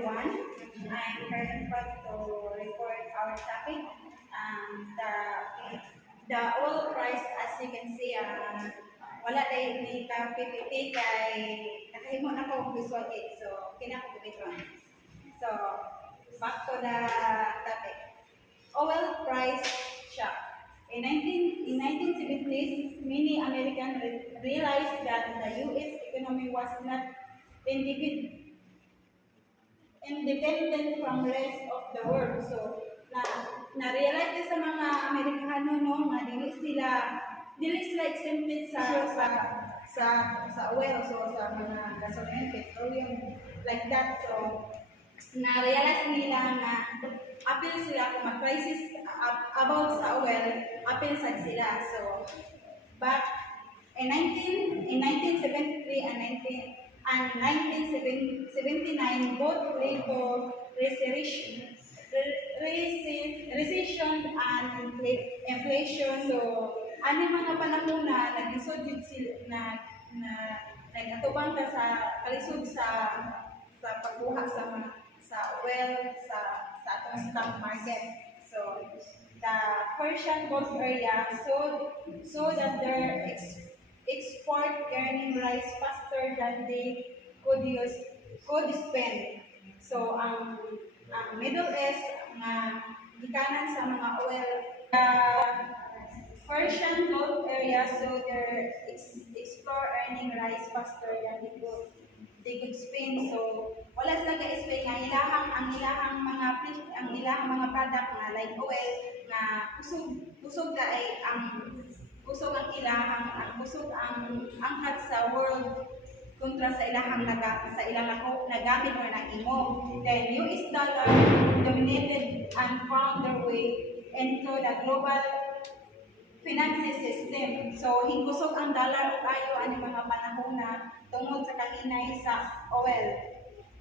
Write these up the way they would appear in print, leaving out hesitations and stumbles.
everyone. I'm Karen Pat to report our topic. The oil price, as you can see, wala tayo ni ka PPT kay nakahimo na ko visual aid. So, kinakabit So, back to the topic. Oil price shock. In 1970s, many Americans realized that the U.S. economy was not independent from rest of the world. So, na-realize sa mga Amerikano no, na dili sila exempted sa oil, so sa mga gasoline, petroleum, like that. So, na-realize nila na appeal sila kung mag-crisis about sa oil, appeal sila. So, but in 1973 and 1979, both led to recession and inflation. So, ano mga panahon na nag-isod sila na nag-atubang ka sa kalisod sa pagbuha sa oil sa atong stock market. So, the Persian Gulf area so that their export earning rise faster than they could spend. So, ang Middle East nga gikanan sa mga oil, the Persian Gulf area so their export earning rise faster than they could spend. So, wala sila ka-explain nga ang ilahang mga product nga like oil na kusog ka ay kusog ang angkat sa world kontra sa ilang nagamit or nag-imo. Then US dollar dominated and found their way into the global financial system. So hingkusog ang dollar kayo ani mga panahon na tungod sa kahinay sa oil.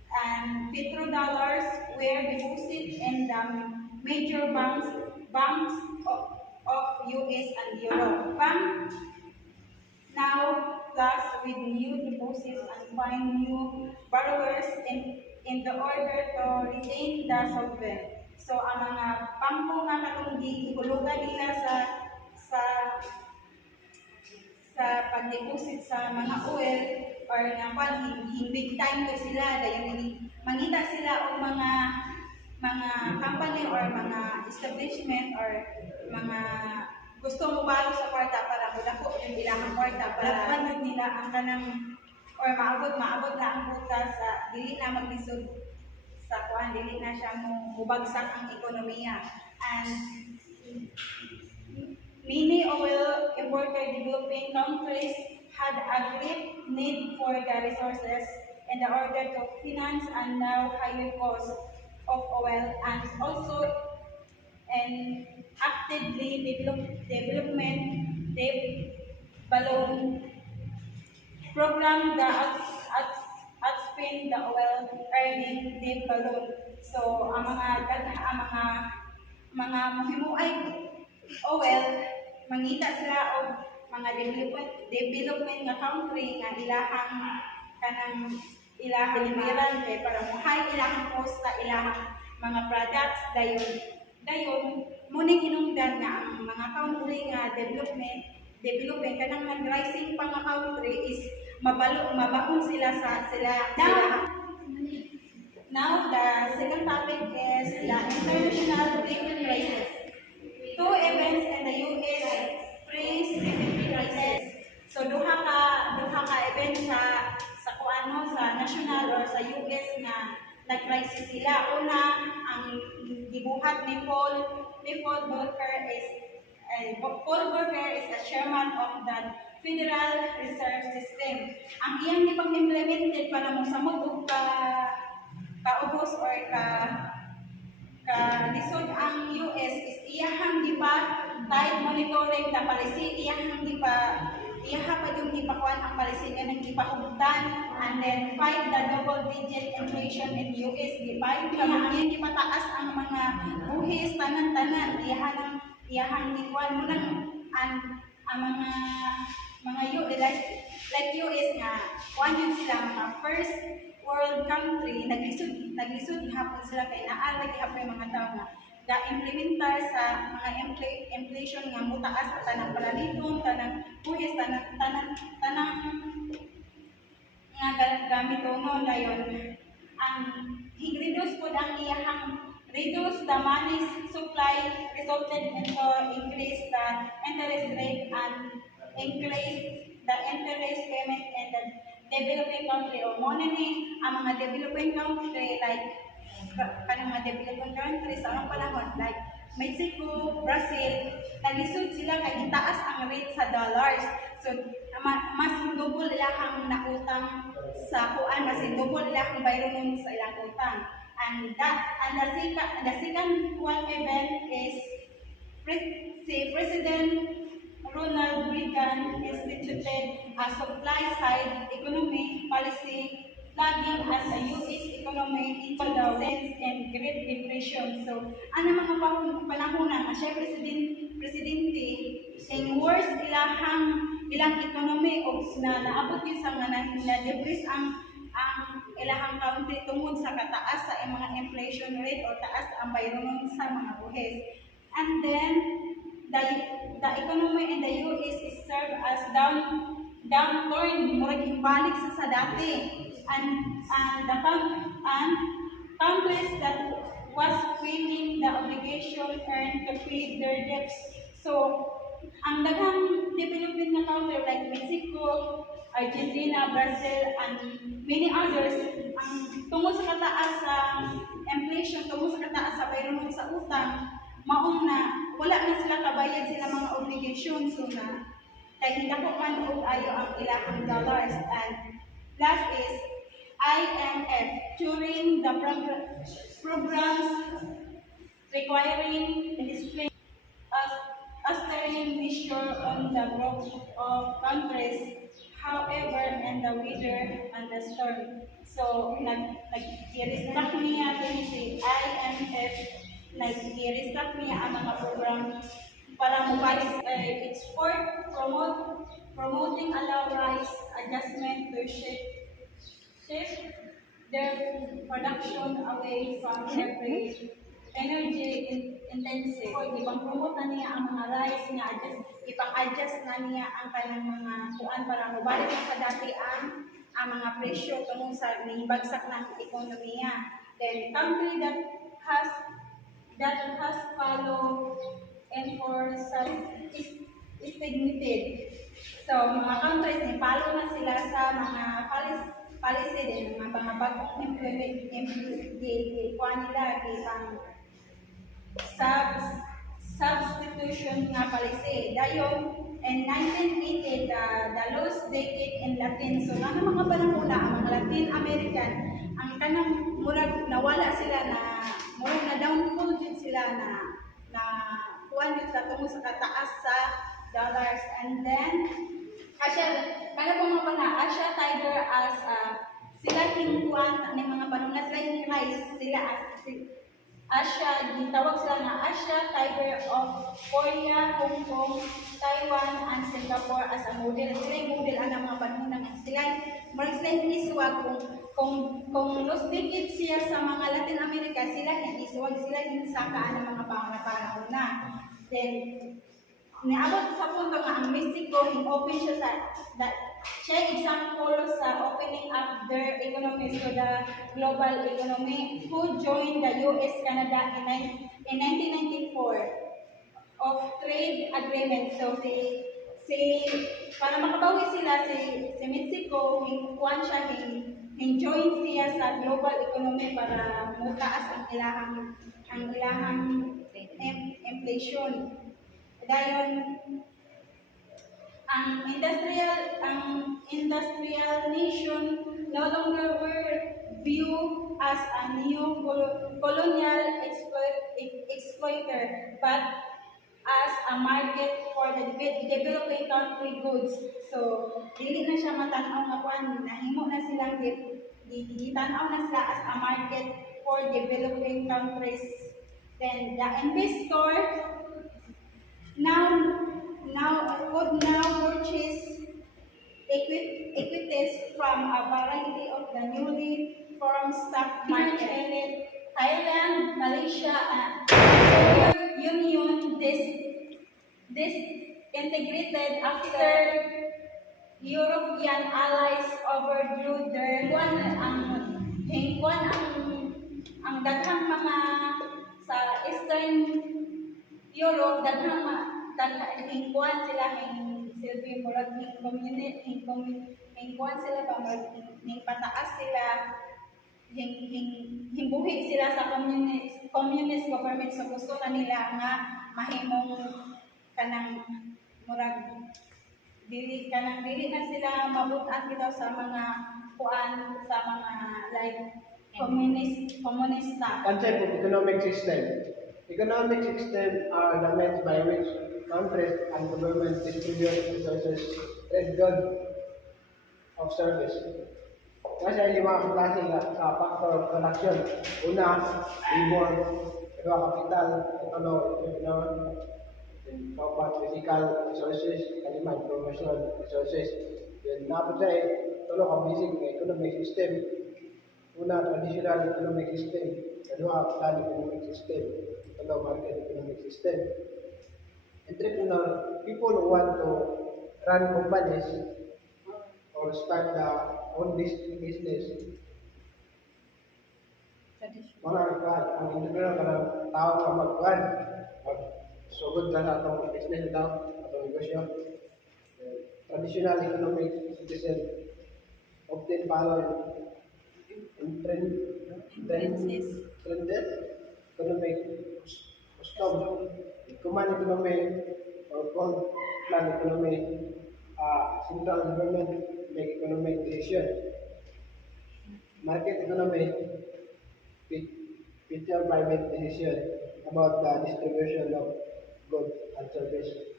And petrodollars were deposited in the major banks of US and Europe. Bank now plus with new deposits and find new borrowers in the order to retain the solvent. So ang mga bangko nga kanong gihulugan nila sa pag-deposit sa mga oil or nga big time to sila dayon mangita sila og mga company or mga establishment or mga gusto mo balo sa kwarta para mudako yung ilang kwarta para manod nila ang kanang or maabot na ang butas sa dili na maglisod sa kuan, dili na siya mubagsak ang ekonomiya. And many oil importer developing countries had a great need for the resources in the order to finance and now higher cost of oil and also actively development balloon program that outspend the oil earning deep balloon. So ang mga mahimuay oil mangita sila og mga development nga country nga ilahang libiran kay para muhay ilahang cost sa ilahang mga products dayon muning hinungdan nga ang mga country nga development kanang nag-rising pa nga country is mabaon sila. Now the second topic is the international debt crisis. Two events in the US pre-70 crisis. So duha ka event sa kuano sa national or sa US na nag-crisis sila. Una, ang gibuhat ni Paul Volcker is a chairman of the Federal Reserve System. Ang iyang ipag-implemented para mo samot og kaubos or lisod ang US is iyahang tight monitoring the policy, iyahang pa yung ipakuan ang policy nga nagipahugtan and then fight the double-digit inflation in US. Fight nga ang ipataas ang mga buhis tanan-tanan iyahang ikuan mo nang ang mga US like US nga kuan yun sila mga first world country naglisod naglisod gihapon sila kay naa lagi hapon yung mga tao nga ga-implementar sa mga inflation nga mutaas sa tanang palaliton, tanang buhis, tanang nga gamit no dayon ang reduce po ang iyahang reduce the money supply resulted into increase the interest rate and increase the interest payment in the developing country o mo ni ang mga developing country like kanang mga developing countries sa anong panahon like Mexico, Brazil, naglisod sila kay itaas ang rate sa dollars. So mas double ilahang nautang sa kuan, mas double ilahang bayron sa ilang utang. And the second one event is President Ronald Reagan instituted a supply-side economy policy flagging as a U.S. economy into the sense and Great Depression. So, ano mga panahon na siya presidente in worst ilang economy o na naabot yun sa na-depress ang ilahang country tungod sa kataas sa mga inflation rate o taas ang bayron sa mga buhis. And then, the economy in the U.S. is served as downturn, murag balik sa dati. And countries that was paying the obligation earned to pay their debts. So, ang daghang developing na country like Mexico, Argentina, Brazil, and many others, ang tungod sa kataas sa inflation, tungod sa kataas sa bayron sa utang, maong na wala na sila kabayad sila mga obligations so na kay hindi ko man og ayo ang ilahang dollars. And last is IMF during the programs requiring display austerity measure on the group of countries. However, and the weather and the storm. So, nag-i-restock niya din si IMF, nag-i-restock niya ang mga program para mabalik export, promoting allow rice adjustment to shift their production away from every energy intensive. So, ipang-promote na niya ang mga rice nga ipang-adjust na niya ang kanyang mga kuan para mabalik na sa dati ang mga presyo tungkol sa bagsak ng ekonomiya. Then, country that has followed and for some is stagnated. So, mga countries, follow na sila sa mga policy din, mga bagong implement kuan nila, ipang substitution nga policy. Dayon, in 1980, the lost decade in Latin. So, ano mga panahon na ang mga Latin American, ang kanang murag nawala sila murag na downfall din sila na kuan yun sa tungo sa kataas sa dollars. And then, kana po mga Asia Tiger as sila hinukuan ng mga panahon na sila yung rice, sila as Asia, gitawag sila na Asia Tiger of Korea, Hong Kong, Taiwan, and Singapore as a model. Sila yung model ang mga panahon na sila yung iswag kung lost decade siya sa mga Latin America, sila yung iswag, sila yung sakaan ng mga panahon na. Then, niabot sa punto nga ang Mexico, in-open siya siya example sa opening up their economy to the global economy, who joined the US, Canada in 1994 of trade agreement. So, para makabawi sila, si Mexico, join siya sa global economy para mutaas ang ilahang inflation. Dayon, ang industrial nation no longer were viewed as a new colonial exploiter, but as a market for the developing country goods. So, dili na siya matanaw nga kuan, nahimo na silang gitanaw na sila as a market for developing countries. Then the investor would now purchase equities from a variety of the newly formed stock market. Malaysia, Soviet Union disintegrated after European allies overthrew their hingkwan ang daghang mga sa Eastern Europe hingkwan sila silbi murag hingkwan sila ba murag pataas sila himbuhi sila sa communist government so gusto na nila nga mahimong kanang murag dili na sila mabutan kita sa mga kuan sa mga like komunista. Concept of economic system. Economic system are the means by which countries and governments distribute resources, trade goods of service. Kasi lima klase sa factor of production. Una, labor, kedua kapital, keempat physical resources, kelima information resources. Dan dapat saya tolong basic economic system. Una, traditional economic system. Kedua, plan economic system. Kedua, market economic system. Entrepreneur, people who want to run companies or start their own business. Mga ang entrepreneur kanang tao ka magkuhan, sugod ka sa atong business daw, atong negosyo. Traditional economic citizen obtain power in trended economic custom, command economic or plan economic, central government make economic decision. Market economic, future private decision about the distribution of goods and service.